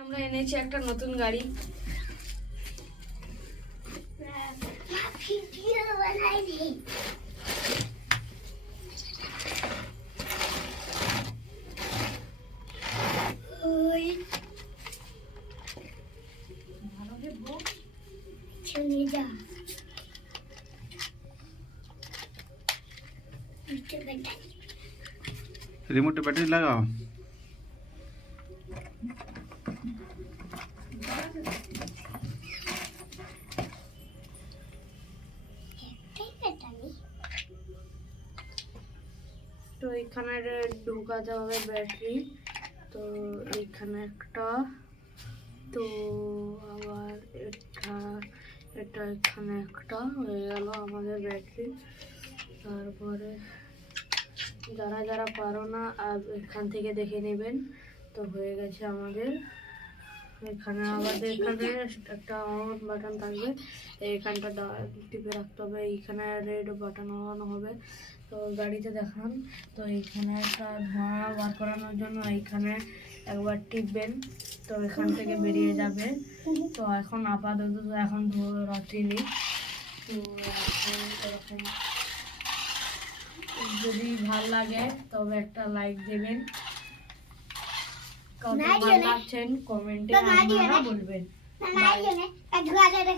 আমরা এনেছি একটা নতুন গাড়ি। रिमोट बैटरी लगाओ। তো এখানে ঢোকাতে হবে ব্যাটারি। তো এখানে একটা, তো আবার এটা এখানে একটা হয়ে গেল আমাদের ব্যাটারি। তারপরে যারা যারা পারো না আর এখান থেকে দেখে নেবেন। তো হয়ে গেছে আমাদের। এখানে আমাদের এখানে একটা অন বাটন থাকবে, এইখানটা টিপে রাখতে হবে। এইখানে রেড বাটন অন হবে। তো গাড়িতে দেখান। তো এইখানে একটা ধোঁয়া বার করানোর জন্য এইখানে একবার টিপবেন, তো এখান থেকে বেরিয়ে যাবে। তো এখন আপাতত এখন রাত্রি। তো এরকম যদি ভালো লাগে তবে একটা লাইক দেবেন। কত ভালো লাগছেন কমেন্টে আপনারা বলবেন।